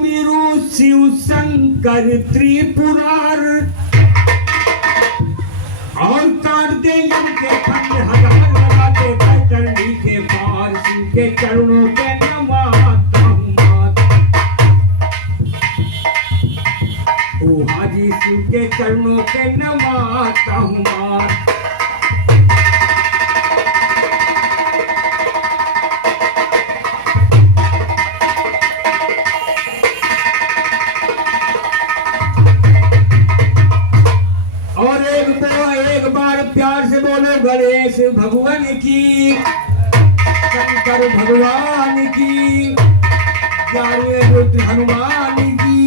सुमिरु शिव शंकर त्रिपुरार और काट दे यम के फंद हजार लगाते बैतरणी के पार शिव के चरणों पे नमाता हूँ ओ हाजी शिव के चरणों पे नमाता हूँ प्यार से बोलो गणेश भगवान की शंकर भगवान की ग्यारहवें रुद्र हनुमान की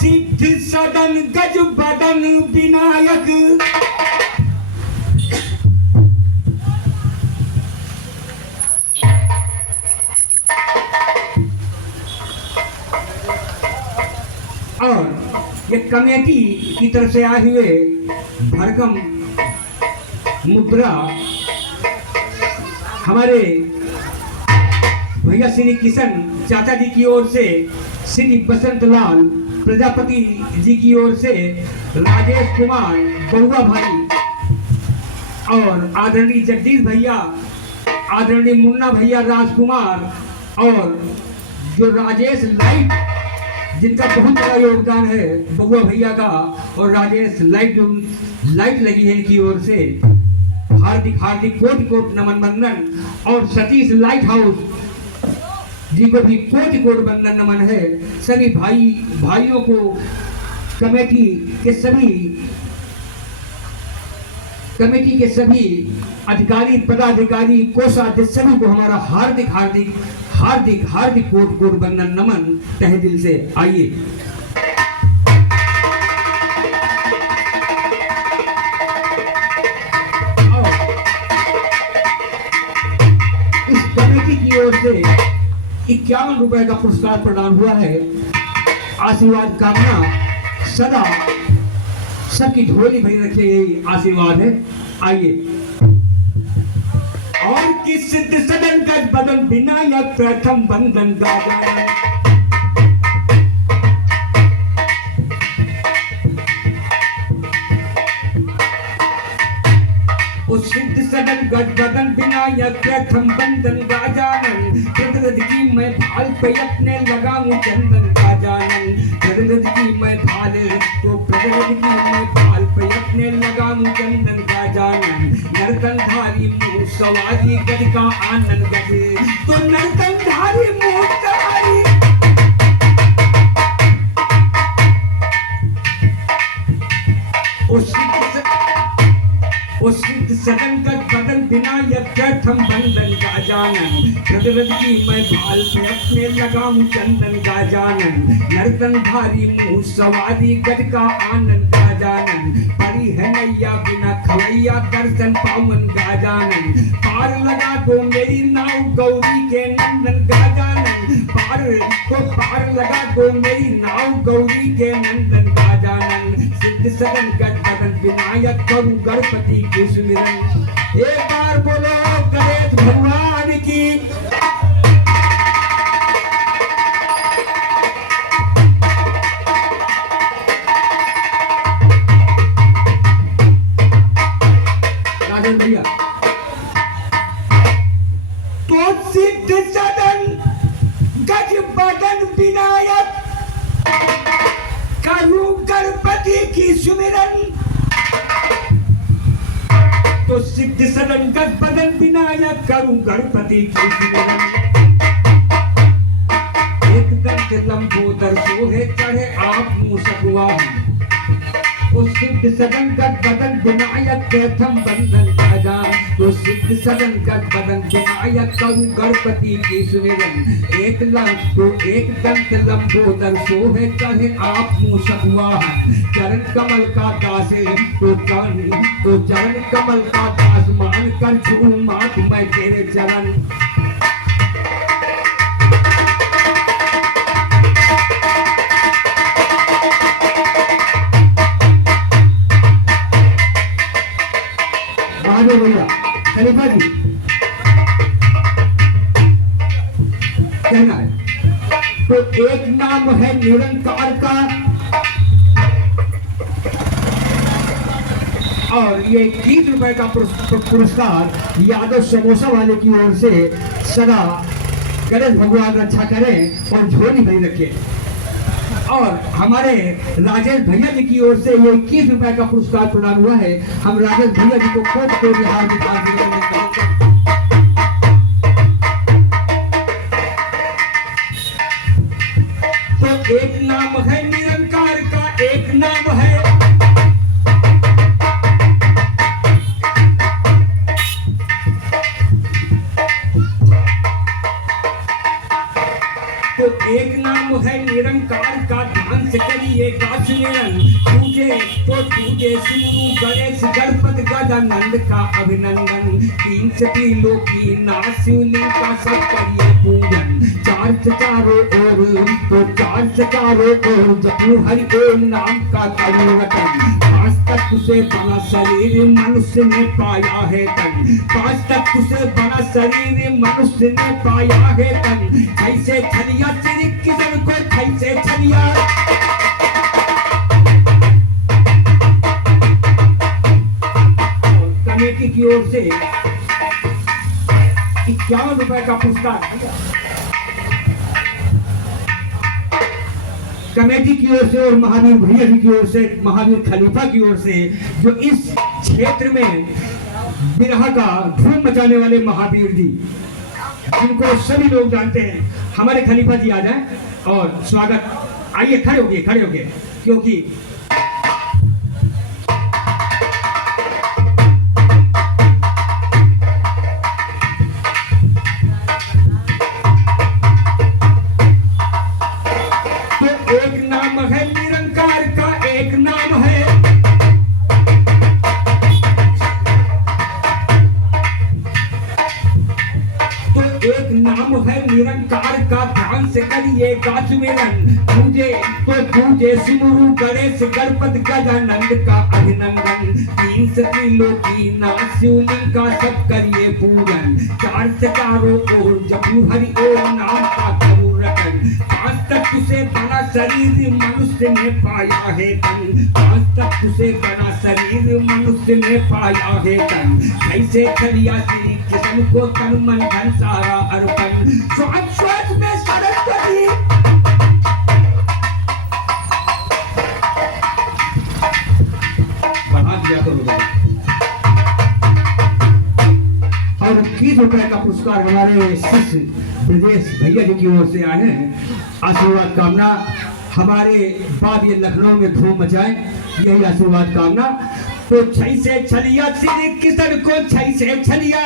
सिद्ध सदन गज बदन विनायक और ये कमेटी की तरफ से आए हुए भरकम मुद्रा हमारे भैया श्री किशन चाचा जी की ओर से श्री बसंत लाल प्रजापति जी की ओर से राजेश कुमार बउआ भाई और आदरणीय जगदीश भैया आदरणीय मुन्ना भैया राजकुमार और जो राजेश लाइट जिनका बहुत बड़ा योगदान है बउआ भैया का और राजेश लाइट लगी है इनकी ओर से हार्दिक हार्दिक कोटि कोटि नमन वंदन और सतीश लाइट हाउस जी को भी कोटि कोटि वंदन नमन है। सभी भाइयों को कमेटी के सभी अधिकारी पदाधिकारी कोषाध्यक्ष सभी को हमारा हार्दिक हार्दिक हार्दिक हार्दिक कोटि कोटि वंदन नमन तहे दिल से। आइए इस कमेटी की ओर से 51 रुपए का पुरस्कार प्रदान हुआ है। आशीर्वाद कामना सदा सबकी झोली भरी रखे यही आशीर्वाद है। आइए और किस सिद्ध सदन का बदन विनायक प्रथम बंधन गाजा उस सिद्ध सदन गजबदन विनायक प्रथम बंधन गाजानन प्रगति की मैं भाल पे अपने लगाऊं चंदन गाजानन प्रगति की मैं भाल तो प्रगति की मैं भाल पे अपने लगाऊं चंदन गाजानन नरकंधारी मुँह सवारी गज का आनंद गजे तो नरकंधारी मुँह सवारी उस सिद्ध सदन का बदन विनायक प्रथम बंधन गाजानन प्रगति की मैं भाल पे अपने लगाऊं चंदन गाजानन नरकंधारी मुँह सवारी गज का आनंद गाजानन परी है नैया बिना खवैया दर्शन पावन गाजानन पार लगा दो मेरी नाव गौरी के नंदन गाजानन पार लगा दो मेरी नाव गौरी के नंदन गाजानन सिद्ध सदन गजबदन विनायक करूं गणपति की सुमिरन। एक बार बोलो गणेश भगवान की। राजन भैया तो सिद्ध सदन गजबदन विनायक करूं गणपति की सुमिरन तो सिद्ध सदन गजबदन विनायक करूं गणपति की सुमिरन एक दंत लंबोदर सोहे चढ़े आप मुसकुआ तो सिद्ध सदन गजबदन विनायक प्रथम बंधन गाजा तो सिद्ध सदन गजबदन विनायक करूं गणपति की सुमिरन एक दंत लंबोदर सोहे चढ़े आप मुसकुआ चरण कमल का दास तो चरण कमल का दास मान कर झूमा मैं तेरे चरण भैया खलीफा जी तो एक नाम है निरंकार का, और ये 30 रुपए का पुरस्कार यादव समोसा वाले की ओर से सदा गणेश भगवान रक्षा करें और झोली भरी रखें। और हमारे राजेश भैया जी की ओर से ये 21 रुपए का पुरस्कार प्रदान हुआ है। हम राजेश भैया जी को खूब खूब हार्दिक अभिनंदन। तो एक नाम है निरंकार का, एक नाम है एक नाम है निरंकार का, ध्यान से करिए काशमेरन। तुझे सुनु गणेश गणपति गजानंद का अभिनंदन। 3 से त्रिलोकी नाथ शिवलिंग का सब करिए पूजन। 4 से चारों ओर, तो 4 से चारों ओर जपू हरि ओम नाम का करो रटन। 5 तत्व से बना शरीर मनुष्य ने पाया है तन। 5 तत्व से बना शरीर मनुष्य ने पाया है तन। कैसे छलिया श्री किशन को, कैसे छलिया कमेटी की ओर से 51 रुपए का पुरस्कार। कमेटी की ओर से और महावीर भैया जी की ओर से, महावीर खलीफा की ओर से, जो इस क्षेत्र में बिरहा का धूम मचाने वाले महावीर जी, जिनको सभी लोग जानते हैं, हमारे खलीफा जी आ जाए और स्वागत। आइए खड़े होके क्योंकि तो एक नाम है निरंकार का, एक नाम है एक नाम है निरंकार का, ध्यान से करिए गाछमेरन। पूजे सिमुरु गणेश गणपति गजानंद का अभिनंदन। 3 से त्रिलोकी नाथ शिवलिंग का सब करिए पूजन। 4 से चारों ओर जपू हरि ओम नाम का करो रटन। 5 तत्व से बना शरीर मनुष्य ने पाया है तन। 5 तत्व से बना शरीर मनुष्य ने पाया है तन। कैसे चलिया श्री किशन को तन मन धन सारा अर्पण। श्वास में सरस्वती, बढ़ा दिया करो। और 30 रुपए का पुरस्कार हमारे शिष्य ब्रजेश भैया जी की ओर से आए हैं। आशीर्वाद कामना, हमारे बाद ये लखनऊ में धूम मचाए, यही आशीर्वाद कामना। तो 6 से छलिया श्री किशन को, 6 से छलिया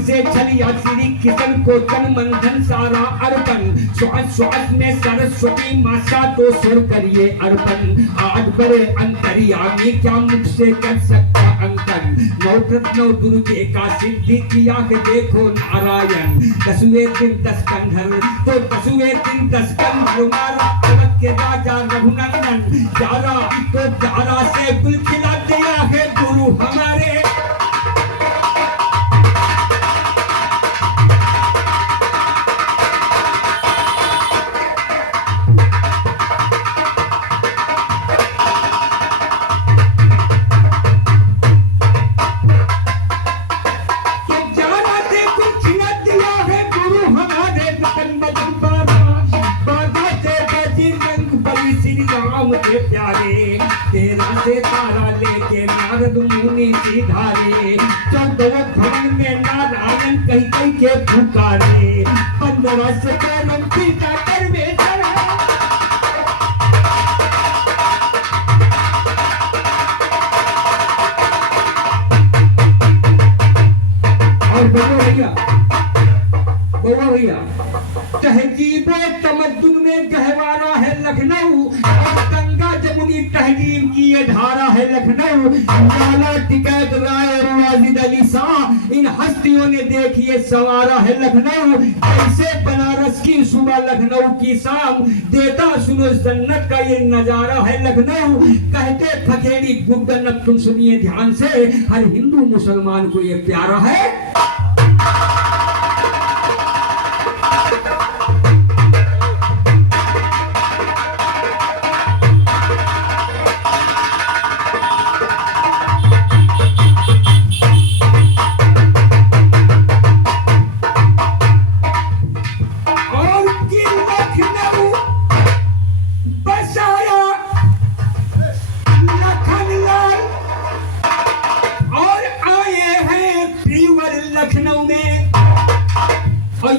से छलिया श्री किशन को तन मन धन सारा अर्पण। श्वास में सरस्वती माता तो सुर करिए अर्पण। 8 बड़े अंतर्यामी क्या मुख से कर सकता अंकन। 9 रत्नों दुर्गे का सिद्धि किया है देखो नारायण। 10वें दिन 10 कंधर, तो 10वें दिन 10 कंधर मारा जगत के राजा रघुनंदन। 11 से गुल खिला दिया है गुरु हमारे। प्यारे 13 से तारा लेके नारद मुनि सिधारे। 14 भवन में नारायण कहीं के पुकारे। 15 से परम पिता परमेश्वर और बउआ भैया तहजीबो तमद्दुन में गहवारा है लखनऊ। और गंगा जमुनी तहजीब की ये धारा है लखनऊ। लाला टिकैत राय और वाजिद अली शाह, इन हस्तियों ने देखिए सवारा है लखनऊ। कैसे बनारस की सुबह लखनऊ की शाम, देता सुनो जन्नत का ये नजारा है लखनऊ। कहते फतेह दैनिक गुड्डन अब तुम सुनिए ध्यान से, हर हिंदू मुसलमान को ये प्यारा है।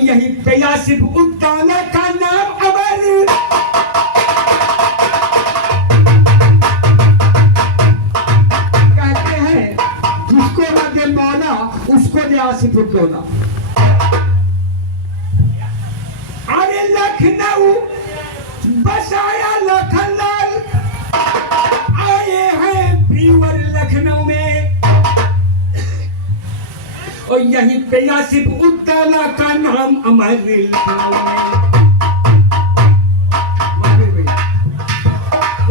यही प्रयासित उद्दाना का नाम अमर। कहते हैं जिसको न दे मौला उसको दे आसिफ उद्दौला। अरे लखनऊ बसाया लखनलाल, आए हैं प्रीवर लखनऊ में, और यही प्रयासित उद्दौला का नाम अमर लखनऊ में।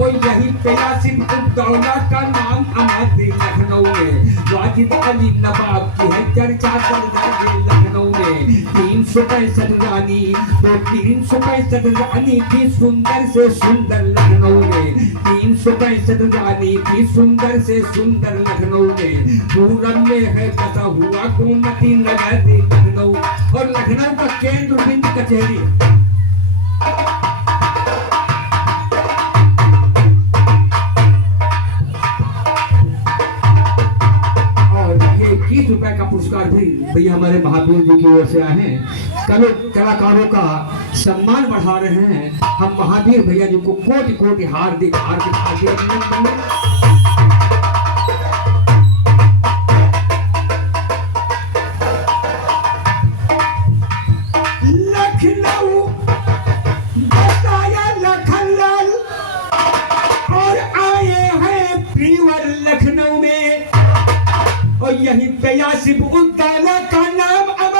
और यही प्रयासित उद्दौला का नाम अमर लखनऊ में। वाजिद अली नवाब की है चर्चा लखनऊ में। 365 रानी तो 365 रानी की सुंदर से सुंदर लखनऊ में। 365 रानी की सुंदर से सुंदर लखनऊ में। पूरब में है बसा हुआ गोमती नगर लखनऊ, और लखनऊ का केंद्र बिंदु कचहरी। ₹20 का पुरस्कार भी भैया हमारे महावीर जी की ओर से आए हैं। कलाकारों का सम्मान बढ़ा रहे हैं। हम महावीर भैया जी को कोटि कोटि हार्दिक अभिनंदन। लखनऊ बताया लखनलाल, और आए हैं प्रीवर लखनऊ में, और यही प्रयासित उद्दौला का नाम अमर।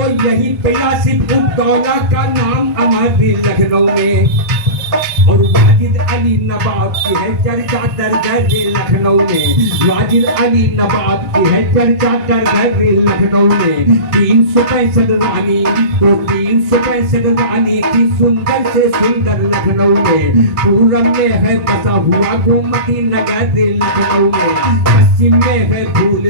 और यही प्रयासित उद्दौला का नाम अमर लखनऊ में। और वाजिद अली नवाब की है चर्चा दरदर लखनऊ में। वाजिद अली नवाब की है चर्चा दरदर लखनऊ में। 365 रानी तो 365 रानी की सुंदर से सुंदर लखनऊ में। पूरब में है बसा हुआ गोमती नगर लखनऊ में। पश्चिम में है फूल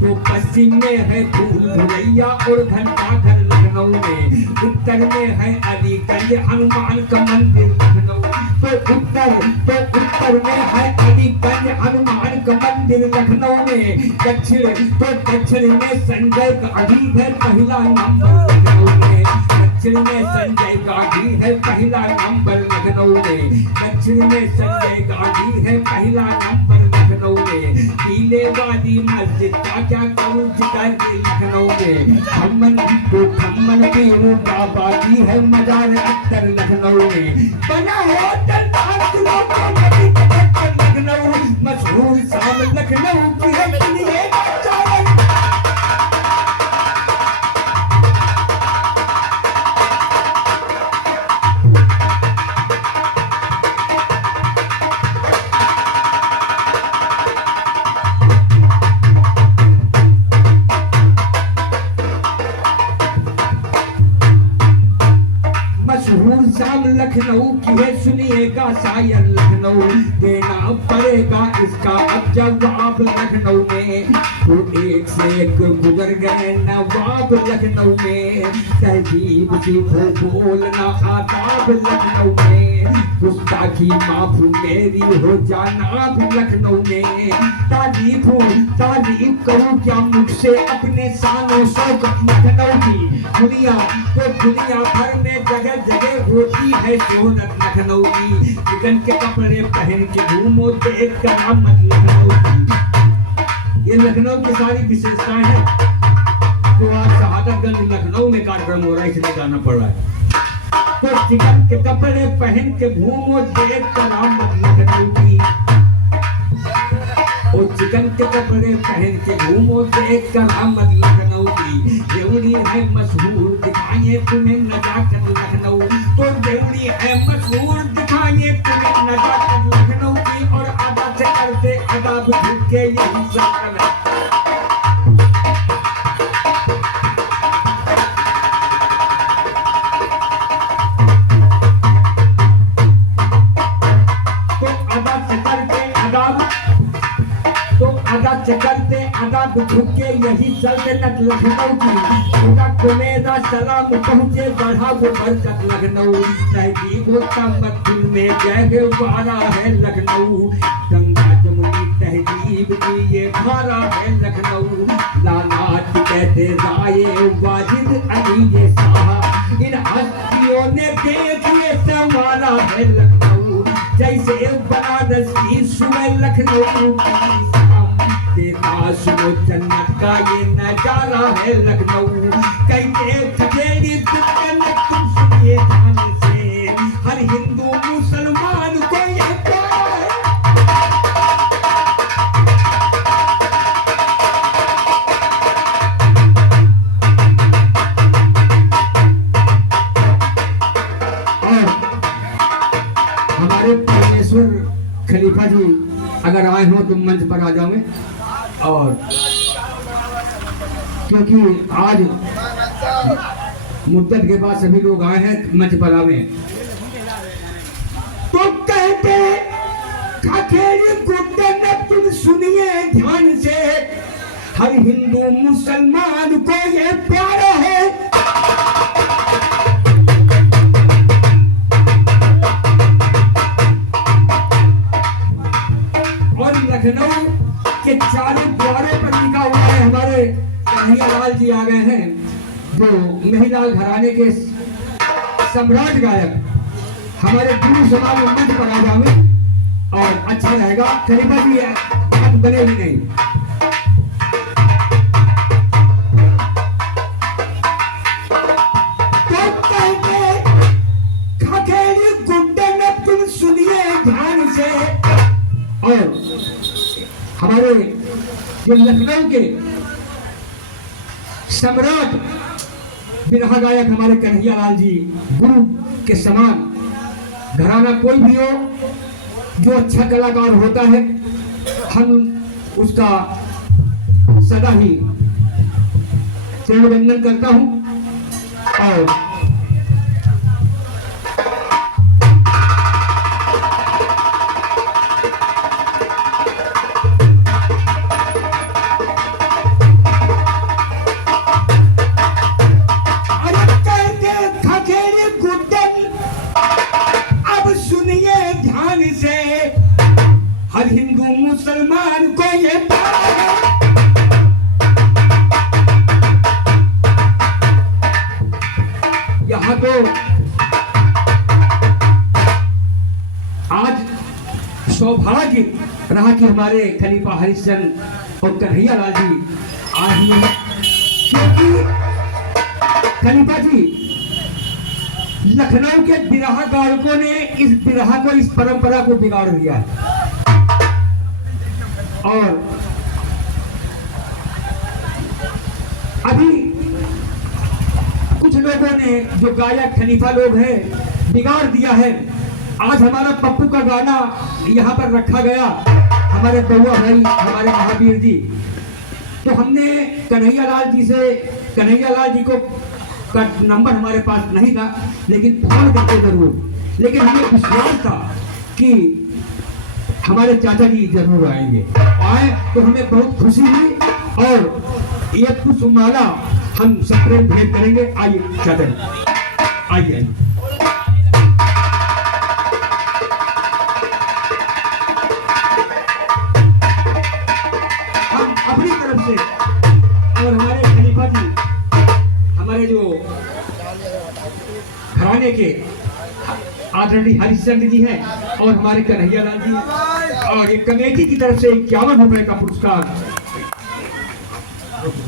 तो पश्चिम में है फूल भुलैया और घंटा घर लखनऊ में। उत्तर में है अलीगंज हनुमान का मंदिर लखनऊ, तो उत्तर में है अलीगंज हनुमान का मंदिर लखनऊ में। दक्षिण में संजय गांधी है पहला नंबर लखनऊ में। दक्षिण में संजय गांधी है पहला नंबर लखनऊ में। दक्षिण में संजय गांधी है पहला नंबर लखनऊ में। टीले वाली मस्जिद का क्या करूं जिक्र लखनऊ में। खम्मन पीरू बाबा की है मजार अख्तर लखनऊ में। बना होटल लखनऊ, मशहूर शाम लखनऊ की है दुनिया चावल। मशहूर शाम लखनऊ की है सुनिएगा शायर लखनऊ, देना पड़ेगा इसका अब जवाब लखनऊ में। तो एक से एक गुजर गए नवाब लखनऊ में। तहजीब सी बोलना आदाब लखनऊ में। गुस्ताखी माफ मेरी हो जानाब लखनऊ में। तारीफ करूं क्या मुझसे अपने शानो शौकत लखनऊ की। दुनिया भर में जगह जगह होती है शोहरत लखनऊ की। चिकन के कपड़े पहन के घूमो देख करामत लखनऊ की। ये लखनऊ की सारी विशेषताएं हैं। तो आज शहादतगंज लखनऊ में कार्यक्रम हो रहा है, इसलिए जाना पड़ रहा है। तो चिकन के कपड़े पहन के घूमो देख करामत लखनऊ की। और चिकन के कपड़े पहन के घूमो, देख कर आमद लखनऊ की। देवड़ी है मशहूर, दिखाएं तुम्हें नजाकत लखनऊ। तो देवड़ी है मशहूर, दिखाएं तुम्हें नजाकत लखनऊ की। और अदा से करते अदा झुक के यही सब है। चकरते अदब झुके यही सल्तनत लखनऊ की। उनका मेरा सलाम पहुँचे, बढ़ा वो बरकत लखनऊ। तहजीब तमद्दुन में जगह वाला है लखनऊ। गंगा जमुनी तहजीब की ये भारा है लखनऊ। लालात कहते राये वाजिद अली ये शाह। इन हस्तियों ने देखिए संवारा है लखनऊ। जैसे बनारस की सुबह लखनऊ देखा सुनो जन्नत का ये नजारा है लखनऊ। कहते खगेड़ी तुम सुनिए ध्यान से, हर हिंदू मुसलमान को ये प्यार है। और हमारे परमेश्वर खलीफा जी अगर आए हो तो मंच पर आ जाओगे। और क्योंकि आज मुद्दत के बाद सभी लोग आए हैं मंच पर आवे, तो कहते खखेड़ी गुड्डन तुम सुनिए ध्यान से, हर हिंदू मुसलमान को ये प्यारा है। और लखनऊ के चारों द्वारों पर लिखा हुआ है। हमारे कन्हैया लाल जी आ गए हैं, जो महिलाल घराने के सम्राट गायक। हमारे गुरु समाज मंच पर आ जाओगे और अच्छा रहेगा। खलीफा जी बात बने भी नहीं। तो कहते खखेड़ी गुड्डन तुम सुनिए ध्यान से। और हमारे जो लखनऊ के सम्राट बिरहा गायक हमारे कन्हैया लाल जी, गुरु के समान। घराना कोई भी हो जो अच्छा कलाकार होता है, हम उसका सदा ही चरण वंदन करता हूं। और हर हिंदू मुसलमान को ये प्यार है। यहाँ तो आज सौभाग्य रहा कि हमारे खलीफा हरिश्चंद्र और कन्हैया लाल जी आज हैं, क्योंकि खलीफा जी लखनऊ के बिरहा गायकों ने इस बिरहा को, इस परंपरा को बिगाड़ दिया है। और अभी कुछ लोगों ने, जो गायक खलीफा लोग हैं, बिगाड़ दिया है। आज हमारा पप्पू का गाना यहाँ पर रखा गया, हमारे बउआ भाई, हमारे महावीर जी। तो हमने कन्हैया लाल जी को का नंबर हमारे पास नहीं था, लेकिन फोन करते जरूर। लेकिन हमें विश्वास था कि हमारे चाचा जी जरूर आएंगे। आए तो हमें बहुत खुशी हुई। और ये पुष्पमाला हम सेपरेट भेंट करेंगे। आइए चाचा जी, आइए। हम अपनी तरफ से और हमारे खलीफा जी, हमारे जो घराने के आदरणीय हरिश्चंद्र जी हैं और हमारे कन्हैया लाल जी, और एक कमेटी की तरफ से 51 रुपए का पुरस्कार,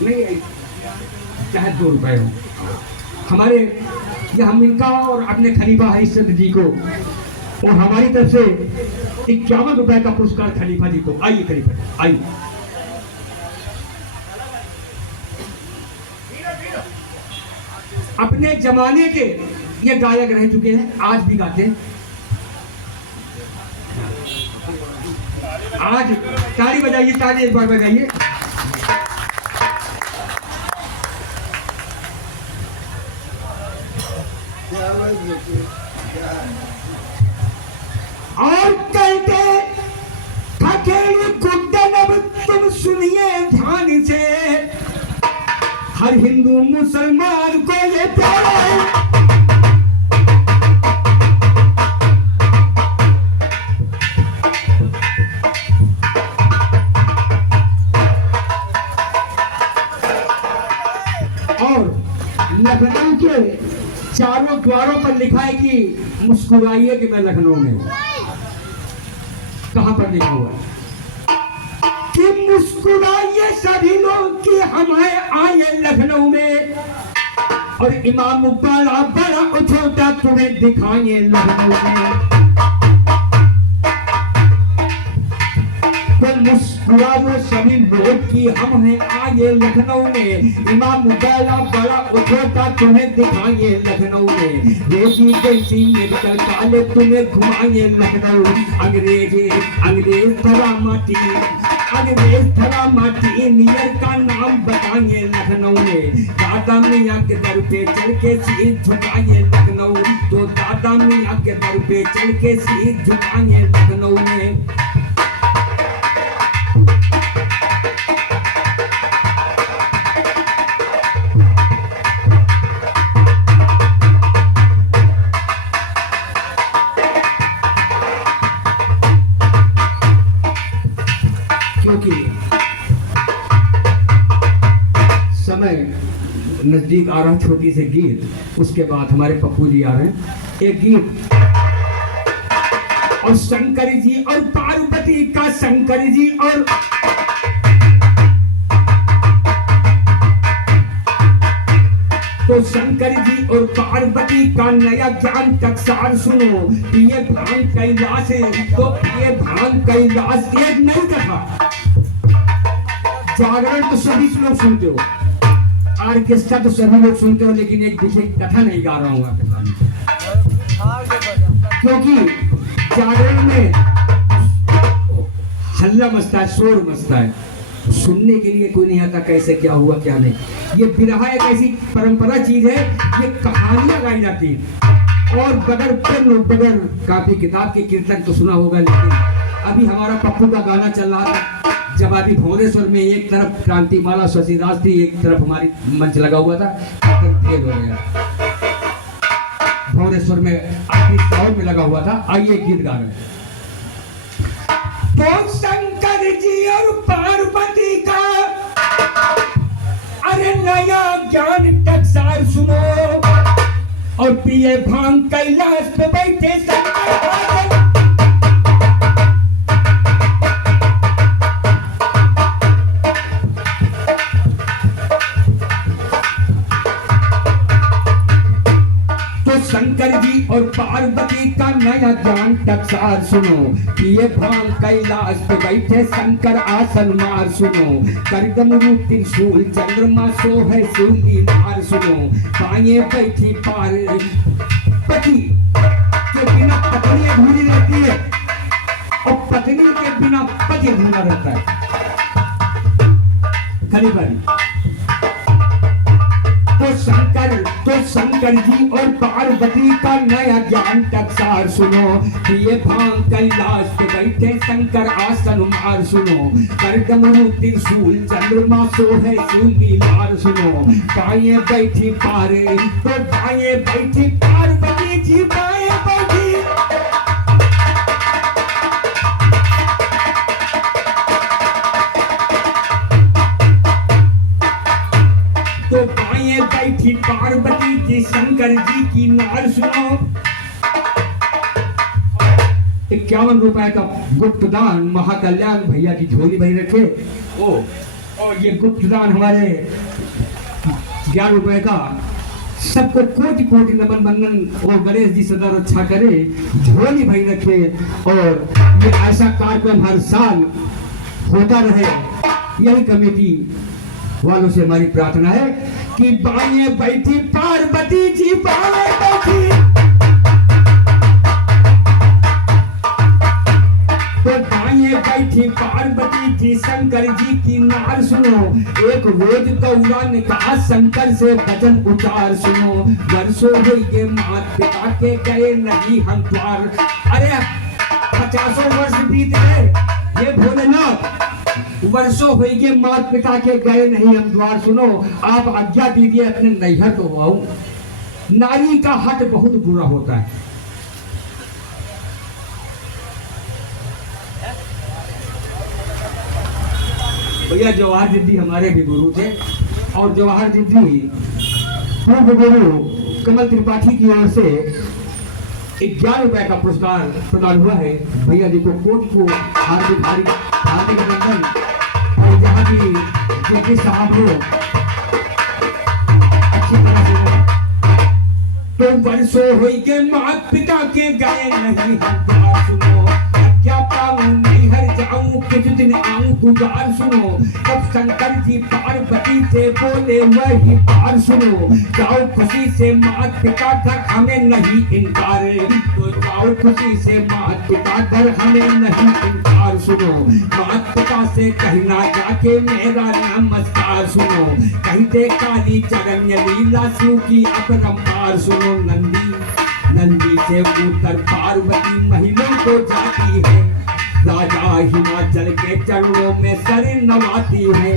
नहीं चाहे 2 रुपए हो, हमारे या हम इनका और अपने खलीफा हरिश्चंद्र जी को और हमारी तरफ से 51 रुपए का पुरस्कार खलीफा जी को। आइए खलीफा, आइए। अपने जमाने के ये गायक रह चुके हैं, आज भी गाते हैं। आज ताली बजाइए, ताली एक बार बजाइए। और कहते ठकेली गुड्डन, अब तुम सुनिए ध्यान से, हर हिंदू मुसलमान को ये प्यारा है। और लखनऊ के चारों द्वारों पर लिखा है कि मुस्कुराइए कि मैं लखनऊ में हूं। कहां पर लिखा हुआ है कि मुस्कुराइए सभी लोग कि हम आए लखनऊ में, और इमाम बड़ा बड़ा छोटा तुम्हें दिखाएं लखनऊ में। तो मुस्कुराओ सभी लोग कि हम आए लखनऊ में, इमाम बड़ा बड़ा छोटा तुम्हें दिखाएं लखनऊ में। रेती जैसी मेडिकल कॉलेज तुम्हें घुमाएं लखनऊ। अंग्रेज थरा माटी, अंग्रेज थरा माटी नियर का नाम बताएं लखनऊ में। दादा मियाँ के दर पे चल के सिर झुकाएं लखनऊ, तो दादा मियाँ के दर पे चल के सिर झुकाएं लखनऊ में। समय नजदीक आ रहा, छोटी से गीत, उसके बाद हमारे पप्पू जी आ रहे हैं। एक गीत और शंकर जी और पार्वती का, शंकर जी और तो शंकर जी और पार्वती का नया ज्ञान टकसार सुनो। पिए भांग कैलाश, तो पिए भांग कैलाश एक नई कथा। जागरण तो सभी लोग सुनते हो, ऑर्केस्ट्रा तो सभी लोग सुनते हो, लेकिन एक विशेष कथा नहीं गा रहा हूँ आपके सामने, क्योंकि जागरण में हल्ला मचता है, शोर मचता है, सुनने के लिए कोई नहीं आता कैसे क्या हुआ क्या नहीं। ये बिरहा एक ऐसी परंपरा चीज है, ये कहानियां गाई जाती है, और बगैर पेन बगैर कापी किताब के कीर्तन तो सुना होगा। लेकिन अभी हमारा पप्पू का गाना चल रहा था, जब अभी भुवनेश्वर में एक तरफ क्रांतिमाला शशिदास थी, एक तरफ हमारी मंच लगा हुआ था, फेल हो गया। भुवनेश्वर में अभी साउंड में लगा हुआ था। आइए गीत गा रहे हैं। तो शंकर जी और पार्वती का अरे नया ज्ञान टकसार सुनो, और पिए भांग कैलाश पे बैठे शंकर। शंकर जी और पार्वती का नया ज्ञान टकसार सुनो। पिए भांग कैलाश पे बैठे शंकर आसन मार सुनो। करदम रूप त्रिशूल चंद्रमा सो है सूली नार सुनो। पाए बैठी पार्वती के बिना पत्नी अधूरी रहती है, और पत्नी के बिना पति अधूरा रहता है। तो शंकर जी और पार्वती का नया ज्ञान टकसार सुनो। पिए भांग कैलाश पे बैठे शंकर आसन मार सुनो। करदम रूप त्रिशूल चंद्रमा सो है सूली नार सुनो। पाए बैठी पार्वती जी, पाए बैठी तो पाए बैठी पार्वती जी शंकर जी की नार सुनो। 51 रुपए का गुप्त दान महाकल्याण भैया की झोली भरी रखे। और ये गुप्त दान हमारे 11 रुपए का। सबको कोटि कोटि नमन बंदन, और गणेश जी सदा रक्षा करे, झोली भरी रखे। और ये ऐसा कार्यक्रम हर साल होता रहे, यही कमेटी वालों से हमारी प्रार्थना है। कि बाएं बैठी पार्वती जी, बाएं बैठी तो बाएं बैठी पार्वती जी, शंकर जी की नार सुनो। एक रोज गौरा ने कहा शंकर से वचन उचार सुनो। वर्षों हो गए मात पिता के गए नहीं हम द्वार। अरे 50 वर्ष बीत गए, ये भोलेनाथ वर्षों हो गए मात पिता के गए नहीं हम द्वार। सुनो आप आज्ञा दीजिए अपने नैहर तो आऊं। नारी का हट बहुत बुरा होता है। भैया जवाहर जिद्दी हमारे भी गुरु थे और जवाहर जिद्दी पूर्व गुरु कमल त्रिपाठी की ओर से 11 रुपए का पुरस्कार प्रदान हुआ है। भैया जी को कोट को हार्दिक अभिनंदन। और जहाँ भी जेके साहब हो अच्छी तरह से तो वर्षों हो के मात पिता के गए नहीं हम सुनो। क्या पाऊं नैहर जाऊं कुछ दिन आऊं गुजार सुनो। तब शंकर जी पार्वती से बोले वही पार सुनो। जाओ खुशी से मात पिता घर हमें नहीं इनकार। तो जाओ खुशी से मात पिता घर हमें नहीं इनकार सुनो। मात पिता से कहना जाके मेरा नमस्कार सुनो। कहते काली चरण लीला शिव की अपरंपार सुनो। नंदी से उतर पार्वती महिलों को जाती है। राजा हिमाचल के चरणों में सर नवाती है।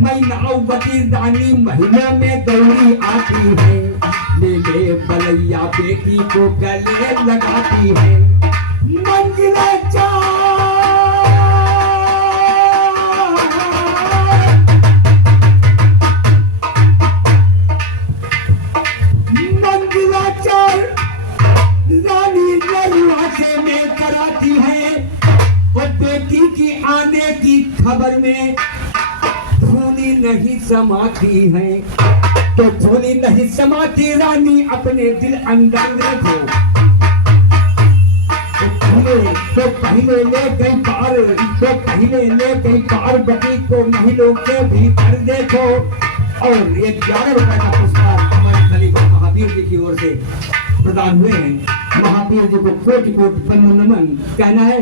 मैनावती रानी महिला में दौड़ी आती है। ले बलैया बेटी को गले लगाती है। मंगला रानी नरुआसे में कराती है। और बेटी की आने की खबर में धूली नहीं समाती है। तो धूली नहीं समाती रानी अपने दिल अंदर देखो। तो पहले ले गई पार, तो पहले ले गई पार्वती को महिलों के भीतर देखो। और ये 11 रुपए का पुरस्कार हमारे खलीफा महावीर जी की ओर से प्रदान हुए हैं। महावीर जी को कोटि कोटि नमन। कहना है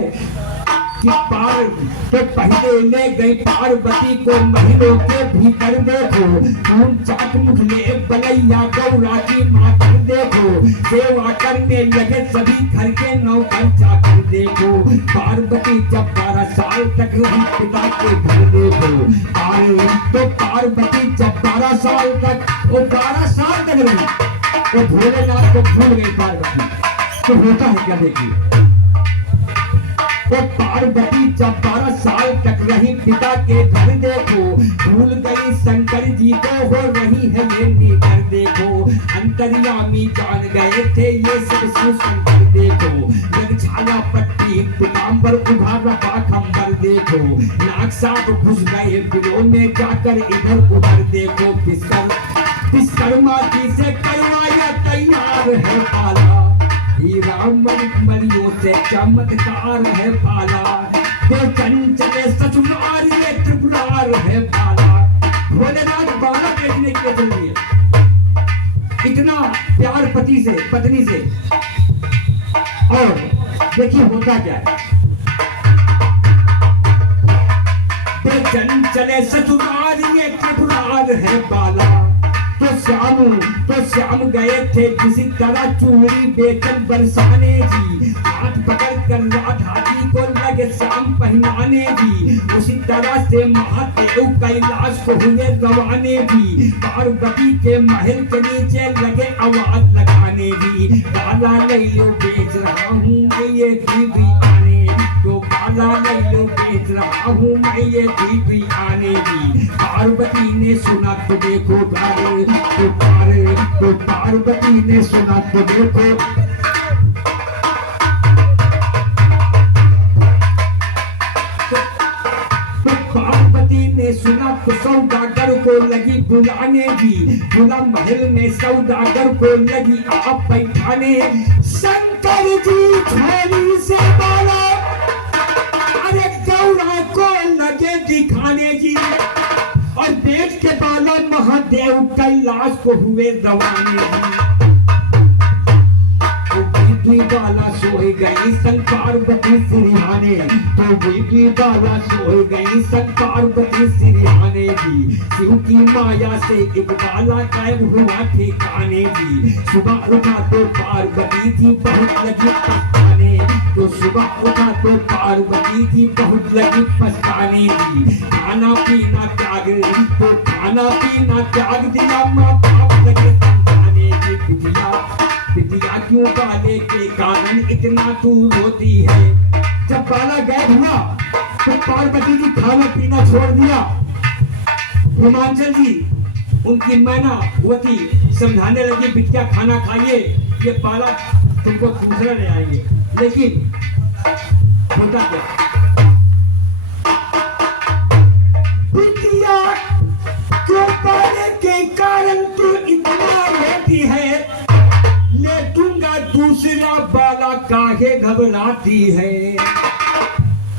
कि पार तो पहले ले गई पार्वती को महिलों के भीतर देखो। हम चाट मुख ले बलैया गौरा की मातर देखो। सेवा करने लगे सभी घर के नौकर चाकर देखो। पार्वती जब 12 साल तक रही पिता के घर देखो। तो पार्वती जब 12 साल तक, वो 12 साल तक रही, वो भोलेनाथ को भूल गई पार्वती। तो होता है क्या देखिए। तो पार्वती जब 12 साल तक रही पिता के घर देखो। भूल गई शंकर जी को हो रही है ये नीकर देखो। अंतर्यामी जान गए थे ये सब शंकर देखो। झाला पट्टी पीताम्बर उघाड़ा पाखंबर देखो। नाग साहब घुस गए बिलों में जाकर इधर उधर देखो। विश्वकर्मा जी से करवाया तैयार है पाला। मरियों से चमत्कार है पाला। तो चंचले ससुराल में त्रिपुरार है पाला। भोलेनाथ बाला देखने के लिए चलिए। इतना प्यार पति से पत्नी से। और देखिए होता क्या है। तो चंचले ससुराल में त्रिपुरार है पाला। तो श्याम गए थे किसी तरह चूड़ी बेचन बरसाने जी। हाथ पकड़ कर राधा जी को लगे श्याम पहनाने जी। उसी तरह से महादेव कैलाश को हुए रवाने जी। पार्वती के महल के नीचे लगे आवाज लगाने जी। बाला लैलो बेच रहा हूँ मैं ये दीदी आने। तो बाला लैलो बेच रहा हूँ मैं ये दीदी आने जी। पार्वती ने सुना तो देखो तो पार्वती ने सुना तो देखो। तो पार्वती ने सुना तो सौदागर को लगी बुलाने जी। बुला महल में सौदागर को लगी आप बैठाने। शंकर जी झोली से बोला अरे गौरा को लगे दिखाने जी। और देख के बाला महा महादेव कैलाश को हुए रवाने बाला सोए गई पार्वती सिरिहाने, तो बेटी बाला सोए गई पार्वती सिरिहाने जी। शिव की माया से एक बाला गायब हुआ ठिकाने जी। सुबह उठा तो पार्वती जी बहुत लगी पछताने, तो सुबह उठा तो पार्वती जी बहुत लगी पछताने जी। खाना पीना त्याग, तो खाना पीना त्याग दिया, माँ बाप लगे समझाने जी। बिटिया क्यों बाले के कारण इतना तू रोती है। जब बाला गायब हुआ तो पार्वती जी खाना पीना छोड़ दिया। हिमांचल जी उनकी मैनावती समझाने लगी, बिटिया खाना खाइए, ये बाला तुमको दूसरा ले आएंगे। लेकिन होता क्या, बिटिया क्यों बाले के कारण तू इतना रोती है, ले दूंगा दूसरा बाला काहे घबराती है।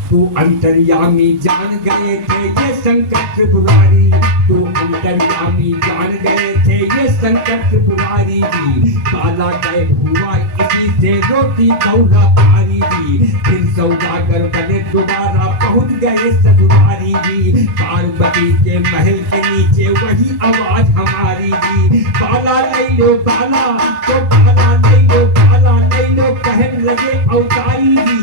तू अंतर्यामी जान गए थे ये शंकर त्रिपुरारी, तू अंतर्यामी जान गए थे ये शंकर त्रिपुरारी जी। बाला गायब हुआ इसी से रोटी गौरा पारी जी। फिर सौदागर बने दोबारा पहुंच गए ससुरारी जी। पार्वती के महल के नीचे वही आवाज हमारी जी। बाला ले लो बाला, तो बाला ले लो बाला ले लो, कहने लगे अवतारी जी।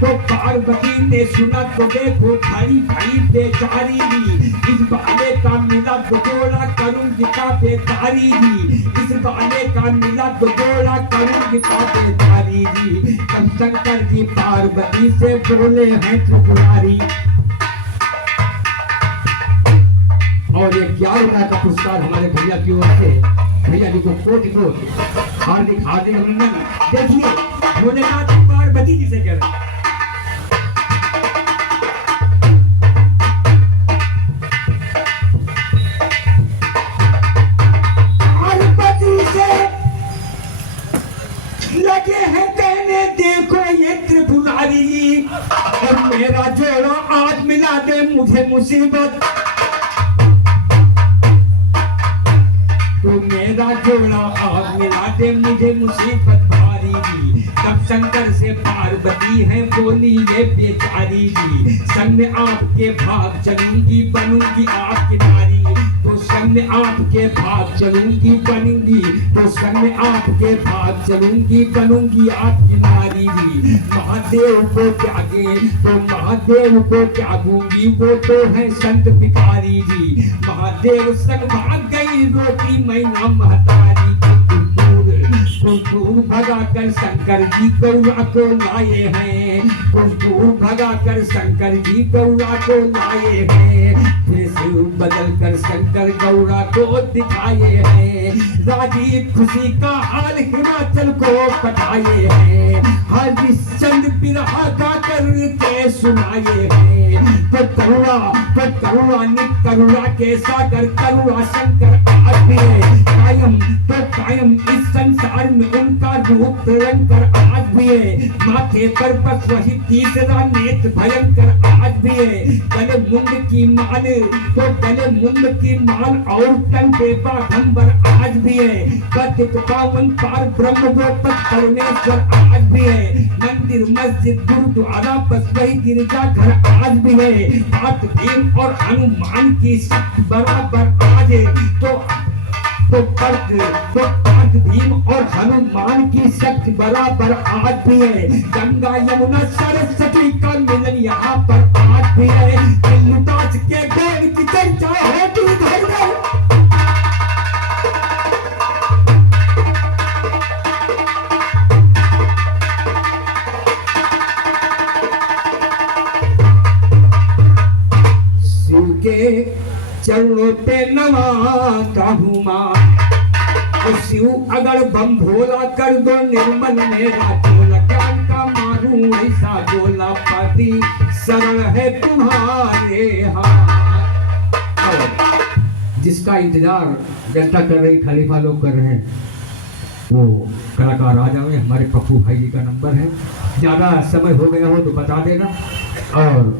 तो पार्वती ने सुना तो देखो भाई भाई बेचारी जी। इस बाले का मिला दोगोला करूंगी का बेचारी जी। इस बाले का मिला दोगोला करूंगी का बेचारी जी। तब शंकर जी पार्वती से बोले हैं त्रिपुरारी। और ये 11,000 का पुरस्कार हमारे भैया की ओर से, भैया जी को कोटि कोटि हार्दिक हार्दिक अभिनंदन। देखिए भोलेनाथ पार्वती जी से कह रहे हैं, पार्वती से लगे हैं कहने देखो ये त्रिपुरारी जी, और मेरा जोड़ा आज मिला दे मुझे मुसीबत। तो मेरा जोड़ा आग मिला दे मुझे मुसीबत भारी जी। तब शंकर से पार्वती है बोली ये बेचारी जी। संग में आपके भाग चलूंगी बनूंगी आपकी नारी, तो संग में आपके भाग चलूंगी बनूंगी, तो संग में आपके भाग चलूंगी बनूंगी आपकी नारी जी। महादेव को त्यागे तो महादेव को त्यागूंगी, वो तो है संत भिखारी जी। महादेव संग भाग गई रोटी मैना महतारी, कुछ दूर भगा कर शंकर जी गौरा को लाए हैं, कुछ दूर भगा कर शंकर जी गौरा को लाए हैं। फिर सिर बदल कर शंकर गौरा को दिखाए हैं। राजीव खुशी का हाल हिमाचल को पठाए हैं। हरिश्चंद्र बिरहा गा कर के सुनाए हैं। तो करुणा नित करुणा के सागर करुणा शंकर आदमी कायम, तो कायम इस संसार में उनका रूप भयंकर आज भी है। माथे पर बस वही तीसरा नेत्र भयंकर आज भी है। गले मुंड की माल, तो गले मुंड की माल और तन पे बाघंबर आज भी है। कथित पावन पार ब्रह्म वो परमेश्वर आज भी है। मंदिर मस्जिद गुरुद्वारा बस वही गिरजा घर आज भी है। हाथ भीम और हनुमान की शक्ति बराबर आज है। तो पार्थ भीम और हनुमान की शक्ति बराबर आज भी है। गंगा यमुना सरस्वती का मिलन यहाँ पर आज भी है। लुटास के गैर की चर्चा होती घर में। शिव के चरणों पे नवाता हूँ माँ, शिव अगर बम भोला कर दो निर्मल मेरा चोला। ज्ञान का मारू ऐसा बोला पति शरण है तुम्हारे हाथ। जिसका इंतजार जनता कर रही, खलीफा लोग कर रहे हैं, वो कलाकार आ जाए। हमारे पप्पू भाई जी का नंबर है, ज्यादा समय हो गया हो तो बता देना। और